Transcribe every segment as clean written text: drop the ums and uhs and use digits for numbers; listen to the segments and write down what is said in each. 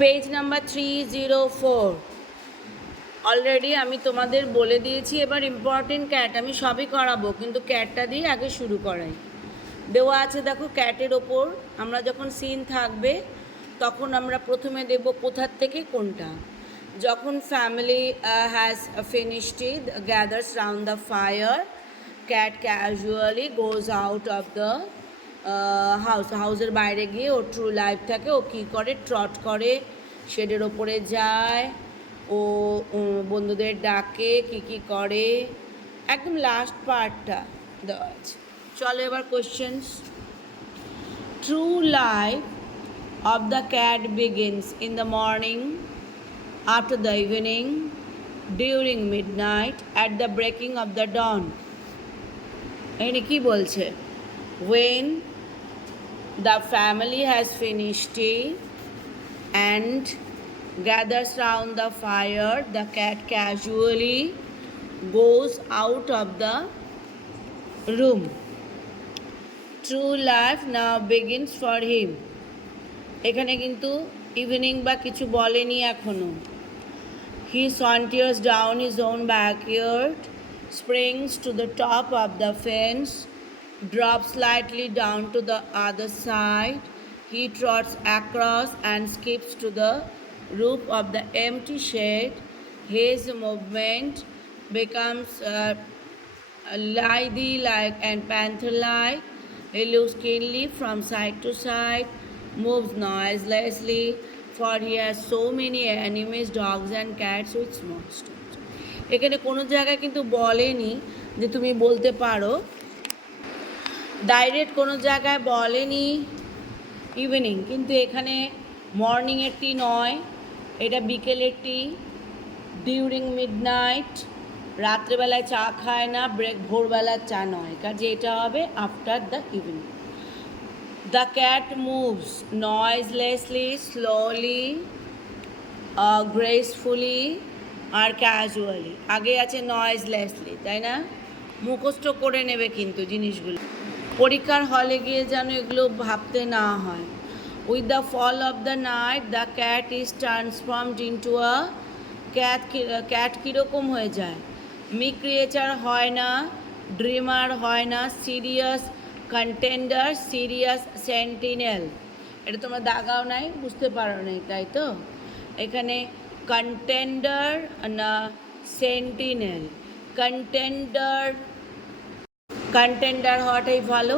Page number 304 already আমি তোমাদের বলে দিয়েছি। এবার ইম্পর্টেন্ট ক্যাট আমি সবই করাবো, কিন্তু ক্যাটটা দিয়ে আগে শুরু করাই। দেওয়া আছে দেখো ক্যাটের ওপর আমরা যখন সিন থাকবে তখন আমরা প্রথমে দেখব কোথার থেকে কোনটা। যখন family has finished it gathers round the fire, cat casually goes out of the হাউসের বাইরে গিয়ে ওর ট্রু লাইফটাকে ও কী করে, ট্রট করে, শেডের ওপরে যায়, ও বন্ধুদের ডাকে, কী করে, একদম লাস্ট পার্টটা দেওয়া আছে। চলো এবার questions. True life of the cat begins in the morning, after the evening, during midnight, at the breaking of the dawn. এখানে কি বলছে? When the family has finished tea and gathers round the fire, the cat casually goes out of the room. True life now begins for him. এখানে কিন্তু evening বা কিছু বলেনি এখনো। He saunters down his own backyard, springs to the top of the fence, drops slightly down to the other side. He trots across and skips to the roof of the empty shed. His movement becomes lithe like and panther-like. He looks keenly from side to side, moves noiselessly, for he has so many enemies, dogs and cats with small stones. এখানে কোনো জায়গায় কিন্তু বলেনি যে তুমি বলতে পারো, direct কোনো জায়গায় বলেনি ইভিনিং, কিন্তু এখানে মর্নিংয়ের টি নয়, এটা বিকেলের টি, ডিউরিং মিডনাইট, রাত্রেবেলায় চা খায় না, ভোরবেলার চা নয়, কাজে এটা হবে after the evening. The cat moves noiselessly, slowly, gracefully আর ক্যাজুয়ালি। আগে আছে নয়েজলেসলি, তাই না? মুখস্থ করে নেবে কিন্তু জিনিসগুলো, পরীক্ষার হলে গিয়ে যেন এগুলো ভাবতে না হয়। With the fall of the night the cat is transformed into a cat. Cat কীরকম হয়ে যায়? মিক ক্রিয়েচার হয় না, ড্রিমার হয় না, সিরিয়াস কন্টেন্ডার, সিরিয়াস সেন্টিনেল। এটা তোমরা দাগাও নাই, বুঝতে পারো নাই, তাই তো? এখানে কন্টেন্ডার না সেন্টিনেল, কন্টেন্ডার হওয়াটাই ভালো,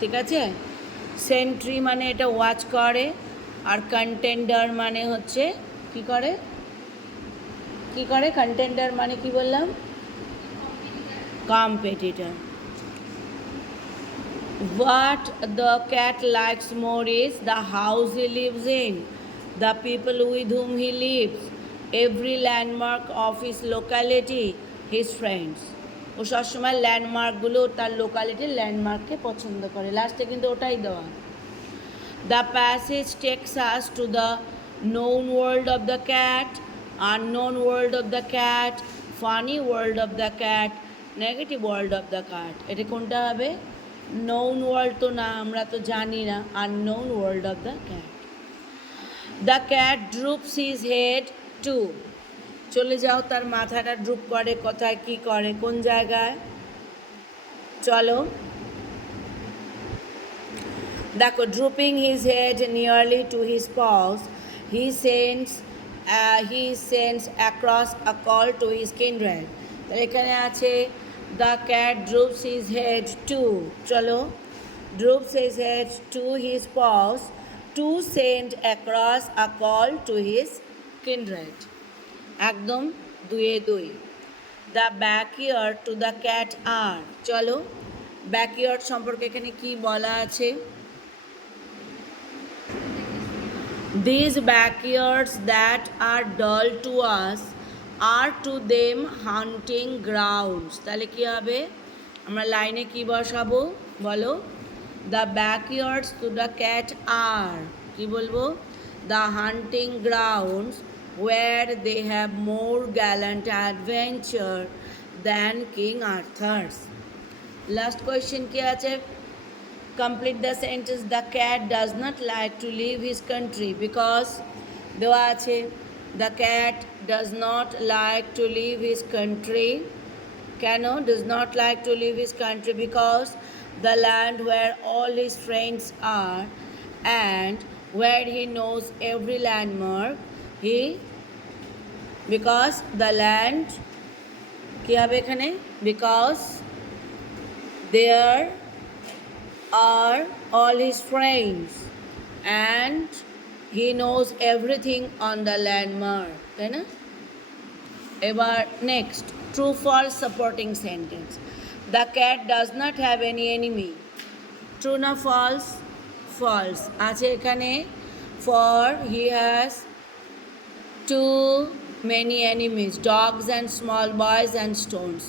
ঠিক আছে? সেন্ট্রি মানে এটা ওয়াচ করে, আর কন্টেন্ডার মানে হচ্ছে কি করে, কন্টেন্ডার মানে কি বললাম? Competitor. What the cat likes more is the house he lives in, the people with whom he lives, every landmark of his locality, his friends. ও সবসময় ল্যান্ডমার্কগুলো, তার লোকালিটির ল্যান্ডমার্ককে পছন্দ করে। লাস্টে কিন্তু ওটাই দেওয়া। The passage takes us to the known world of the cat, unknown world of the cat, funny world of the cat, negative world of the cat. এটা কোনটা হবে? known world তো না, আমরা তো জানি না, unknown world of the cat. The cat droops his head too. চলে যাও, তার মাথাটা ড্রুপ করে, কোথায় কি করে, কোন জায়গায়? চলো দেখো, drooping his head nearly to his paws, he sends across a call to his kindred. এখানে আছে the cat droops his head to, চলো, droops his head to his paws to send across a call to his kindred. একদম দুয়ে দুই। The backyard to the cat আর, চলো backyard সম্পর্কে এখানে কি বলা আছে? These backyards that are dull to us are to them hunting grounds. তাহলে কি হবে? আমরা লাইনে কি বসাবো বলো? The backyards to the cat are, কি বলবো? The hunting grounds where they have more gallant adventure than King Arthur's. Last question কি আছে? complete the sentence. The cat does not like to leave his country because দেওয়া আছে the cat does not like to leave his country কেন does not like to leave his country because the land where all his friends are and where he knows every landmark he because the land কি হবে এখানে because there are all his friends and he knows everything on the landmark তাই না এবার next true false supporting sentence the cat does not have any enemy true না false false আছে এখানে for he has too many enemies dogs and small boys and stones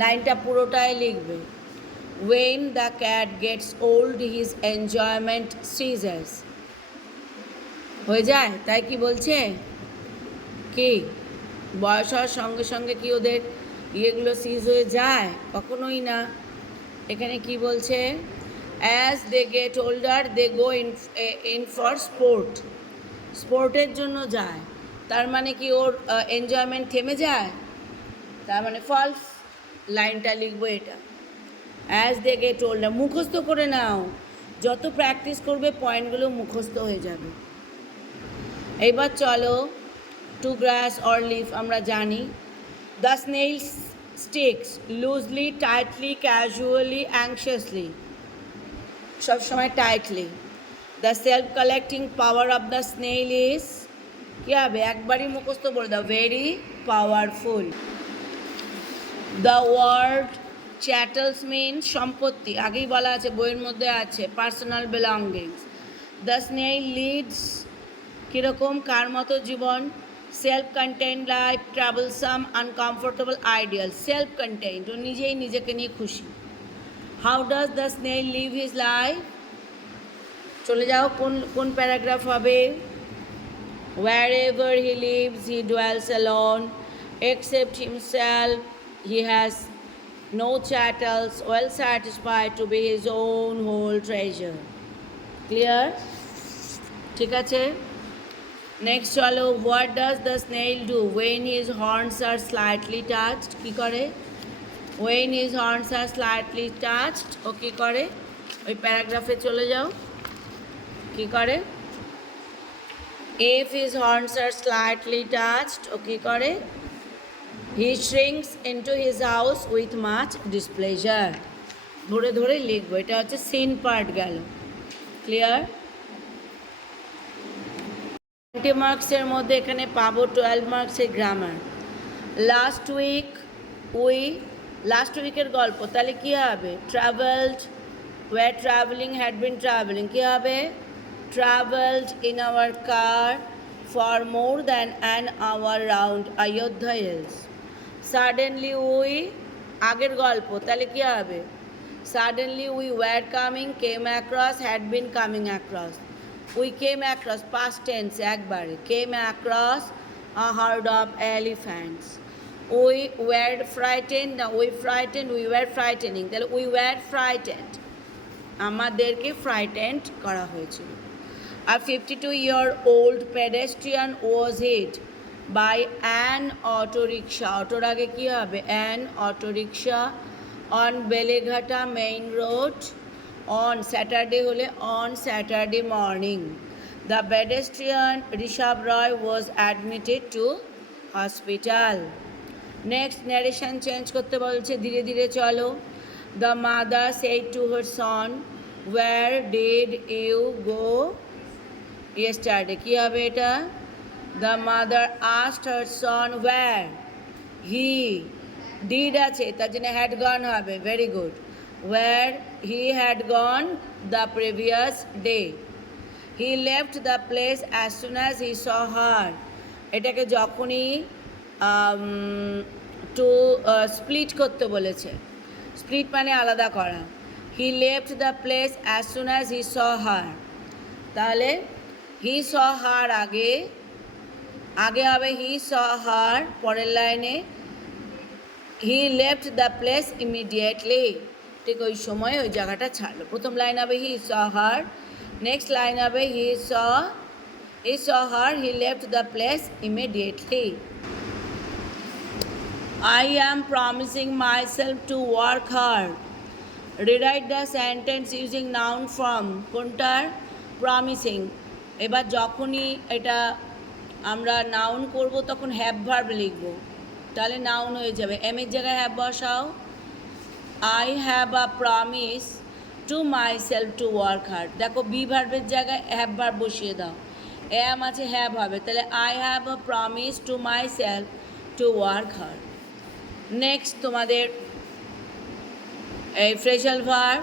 লাইনটা পুরোটাই লিখবে when the cat gets old his enjoyment ceases হয়ে যায় তাই কি বলছে কি বয়স হওয়ার সঙ্গে সঙ্গে কি ওদের ইয়েগুলো সিজ হয়ে যায় কখনোই না এখানে কি বলছে as they get older they go in for স্পোর্টের জন্য যায় তার মানে কি ওর এনজয়মেন্ট থেমে যায় তার মানে ফলস লাইনটা লিখবো এটা অ্যাজ দে গেট ওল্ডার মুখস্থ করে নাও যত প্র্যাকটিস করবে পয়েন্টগুলো মুখস্থ হয়ে যাবে এইবার চলো টু গ্রাস অর লিফ আমরা জানি the snail sticks loosely tightly casually anxiously সবসময় tightly the self collecting power of the snail is কী হবে একবারই মুখস্থ বলে দাও very powerful the word chattels mean সম্পত্তি আগেই বলা আছে বইয়ের মধ্যে আছে personal belongings the snail leads কীরকম কার মতো জীবন self content life troublesome uncomfortable ideal self content ও নিজেই নিজেকে নিয়ে খুশি how does the snail live his life চলে যাও কোন প্যারাগ্রাফ হবে wherever he lives he dwells alone except himself he has no chattels well satisfied to be his own whole treasure clear ঠিক আছে নেক্সট চলো what does the snail do when his horns are slightly touched কি করে when his horns are slightly touched ও কি করে ওই প্যারাগ্রাফে চলে যাও কি করে if his horns are slightly touched ও কি করে he shrinks into his house with much displeasure ধরে ধরে লিখবো এটা হচ্ছে সিন পার্ট গেল ক্লিয়ার 20 মার্কসের মধ্যে এখানে পাবো 12 মার্কসের গ্রামার লাস্ট উইকের গল্প তাহলে কী হবে travelled were travelling had been travelling কী হবে travelled in our car for more than an hour round Ayodhya hills suddenly we আগের গল্প তাহলে কী হবে suddenly we were coming came across had been coming across we came across past tense একবারে came across a herd of elephants we were frightened না we frightened we were frightening তাহলে we were frightened আমাদেরকে frightened করা হয়েছিল আর 52-year-old pedestrian was hit by an auto rickshaw অটোর আগে কী হবে an auto rickshaw on Beleghata main road on Saturday হলে on Saturday morning the pedestrian Rishabh Roy was admitted to hospital next narration change করতে বলছে ধীরে ধীরে চলো the mother said to her son where did you go yesterday কি হবে এটা the mother asked her son where he did আছে তার জন্য had gone হবে very good where he had gone the previous day he left the place as soon as he saw her এটাকে যখনই two split করতে বলেছে split মানে আলাদা করা he left the place as soon as he saw her তাহলে he saw her আগে হবে he saw her পরের লাইনে he left the place immediately ঠিক ওই সময় ওই জায়গাটা ছাড়লো। প্রথম লাইন হবে he saw her, next line হবে he saw her, he left the place immediately. I am promising myself to work hard. Rewrite the sentence using noun form. কোনটার? প্রমিসিং। এবার যখনই এটা আমরা নাউন করব তখন হ্যাভ ভার্ব লিখব, তাহলে নাউন হয়ে যাবে। এম এর জায়গায় হ্যাভ বসাও। I have a promise to my self to work hard. দেখো বি ভার্বের জায়গায় হ্যাভ ভার্ব বসিয়ে দাও, এম আছে হ্যাভ হবে, তাহলে I have a promise to my self to work hard. Next তোমাদের এই phrasal verb,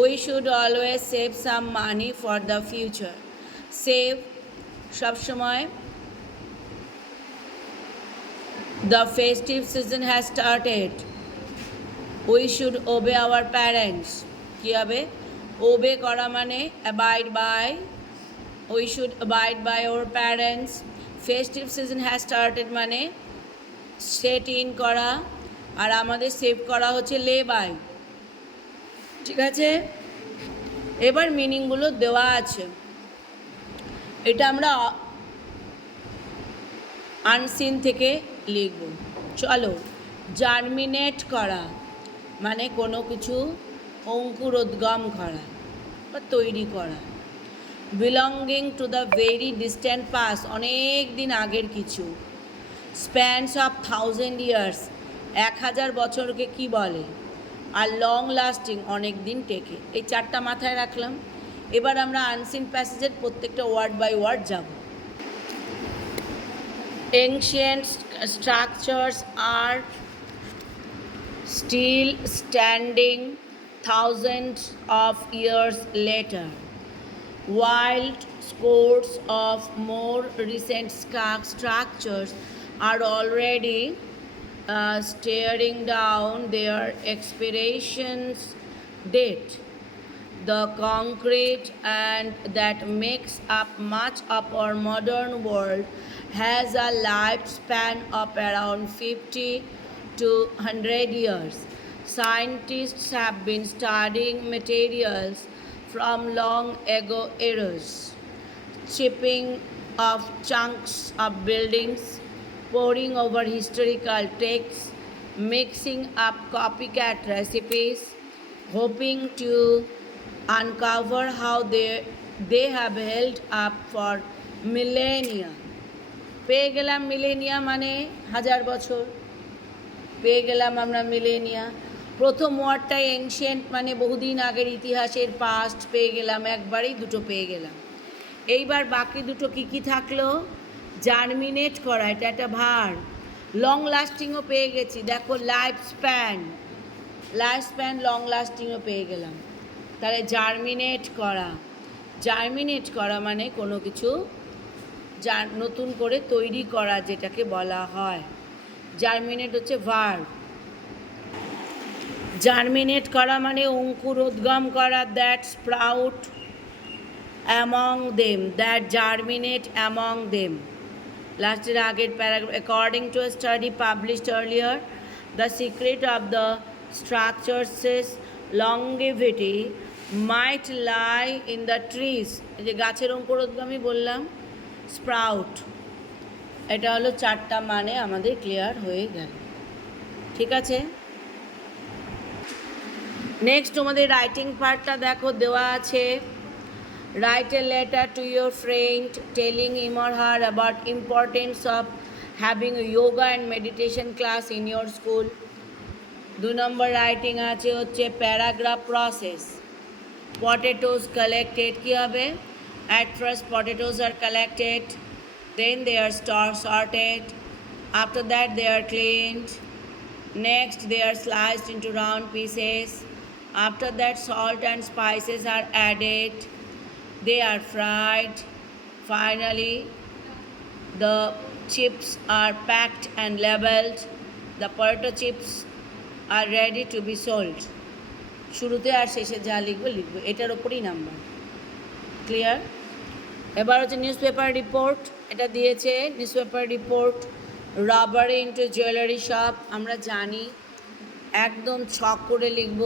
we should always save some money for the future. Save সবসময়, the festive season has started. We should obey our parents, কী হবে? Obey করা মানে abide by, we should abide by our parents. Festive season has started মানে set in করা, আর আমাদের save করা হচ্ছে লে বাই। ঠিক আছে, এবার মিনিংগুলো দেওয়া আছে, এটা আমরা আনসিন থেকে লিখব। চলো, জার্মিনেট করা মানে কোনো কিছু অঙ্কুরোদ্গম করা বা তৈরি করা। Belonging to the very distant pass, অনেক দিন আগের কিছু। স্প্যানস অফ 1000 ইয়ার্স, 1000 বছরকে কি বলে? আর লং লাস্টিং, অনেক দিন টেকে। এই চারটা মাথায় রাখলাম। এবার আমরা আনসিন প্যাসেজের প্রত্যেকটা ওয়ার্ড বাই ওয়ার্ড যাব। Ancient structures are still standing thousands of years later, while scores of more recent structures are already staring down their expiration's date. The concrete and that makes up much of our modern world has a lifespan of around 50 to 100 years. Scientists have been studying materials from long ago eras, chipping off chunks of buildings, poring over historical texts, mixing up copycat recipes, hoping to uncover how they have held up for millennia. পেয়ে গেলাম Millennia মানে 1000 বছর, পেয়ে গেলাম আমরা Millennia. প্রথম ওয়ার্ডটা ancient মানে বহুদিন আগের ইতিহাসের, পাস্ট পেয়ে গেলাম, একবারেই দুটো পেয়ে গেলাম। এইবার বাকি দুটো কী কী থাকলো? জার্মিনেট করা, এটা একটা ভার্ব। লং লাস্টিংও পেয়ে গেছি, দেখো লাইফ স্প্যান লং লাস্টিংও পেয়ে গেলাম। তাহলে জার্মিনেট করা মানে কোনো কিছু নতুন করে তৈরি করা, যেটাকে বলা হয় জার্মিনেট হচ্ছে ভার্ব। জার্মিনেট করা মানে অঙ্কুরোদ্গম করা, that sprout among them, that germinate among them. লাস্টের আগের paragraph, according to a study published earlier, the secret of the structure's longevity might lie in the trees। এই যে গাছের অঙ্কুরোদ্গমই বললাম, স্প্রাউট। এটা হলো চারটা মানে আমাদের ক্লিয়ার হয়ে গেল। ঠিক আছে, নেক্সট তোমাদের রাইটিং পার্টটা দেখো, দেওয়া আছে write a letter to your friend telling him or her about importance of having yoga and meditation class in your school. 2 number writing আছে হচ্ছে প্যারাগ্রাফ প্রসেস। পটেটোস কালেক্টেড, কী হবে? At first potatoes are collected, then they are sorted, after that they are cleaned, next they are sliced into round pieces, after that salt and spices are added, they are fried, finally the chips are packed and labeled, the potato chips are ready to be sold। শুরুতে আর শেষে যা লিখবো এটার ওপরই number. Clear? এবার হচ্ছে news paper report, এটা দিয়েছে news paper report. Robbery into jewellery shop, আমরা জানি একদম ছক করে লিখব,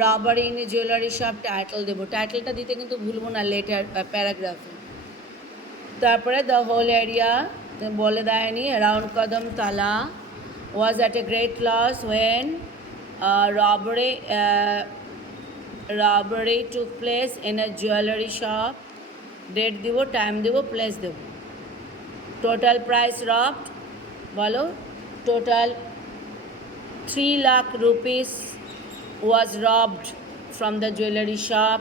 robbery in jewellery shop title দেবো, টাইটেলটা দিতে কিন্তু ভুলবো না লেটার প্যারাগ্রাফে। তারপরে দ্য হোল এরিয়া বলে দেয়নি, around Kadam Tala was at a great loss when robbery took place in a jewelry shop, date দিব, টাইম দেব, প্লেস দেব। টোটাল প্রাইস রবড বলো, total 3 lakh rupees was robbed from the jewelry shop.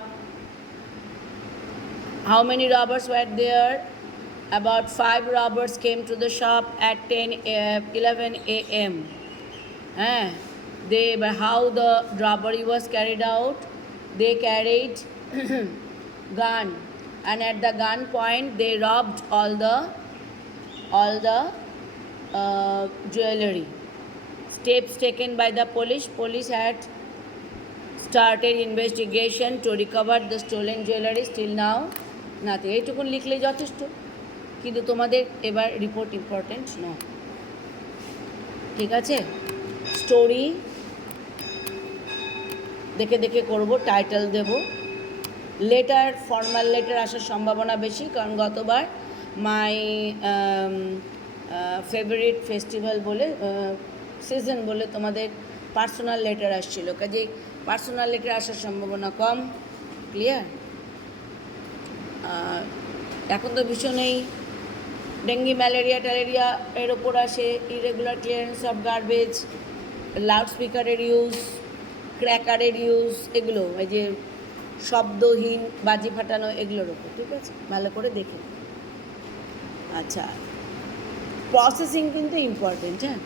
How many robbers were there? About 5 robbers came to the shop at 11 a.m. But how the robbery was carried out? They carried gun, and at the gun point they robbed all the jewelry. Steps taken by the police. Police had started investigation to recover the stolen jewelry. Still now nothing. এইটুকুন লিখলে যথেষ্ট, কিন্তু তোমাদের এবার report important নয়, ঠিক আছে? Story দেখে দেখে করব, টাইটেল দেব। লেটার, ফর্মাল লেটার আসার সম্ভাবনা বেশি, কারণ গতবার মাই ফেভারিট ফেস্টিভ্যাল বলে, সিজন বলে তোমাদের পার্সোনাল লেটার আসছিল, কাজেই পার্সোনাল লেটার আসার সম্ভাবনা কম। ক্লিয়ার? এখন তো ভীষণই ডেঙ্গি, ম্যালেরিয়া ট্যালেরিয়া এর ওপর আসে, irregular clearance of garbage, loud স্পিকারের ইউজ, ক্র্যাকারের ইউজ, এগুলো এই যে শব্দহীন বাজি ফাটানো, এগুলোর ওপর, ঠিক আছে? ভালো করে দেখে। আচ্ছা, প্রসেসিং কিন্তু ইম্পর্টেন্ট, হ্যাঁ।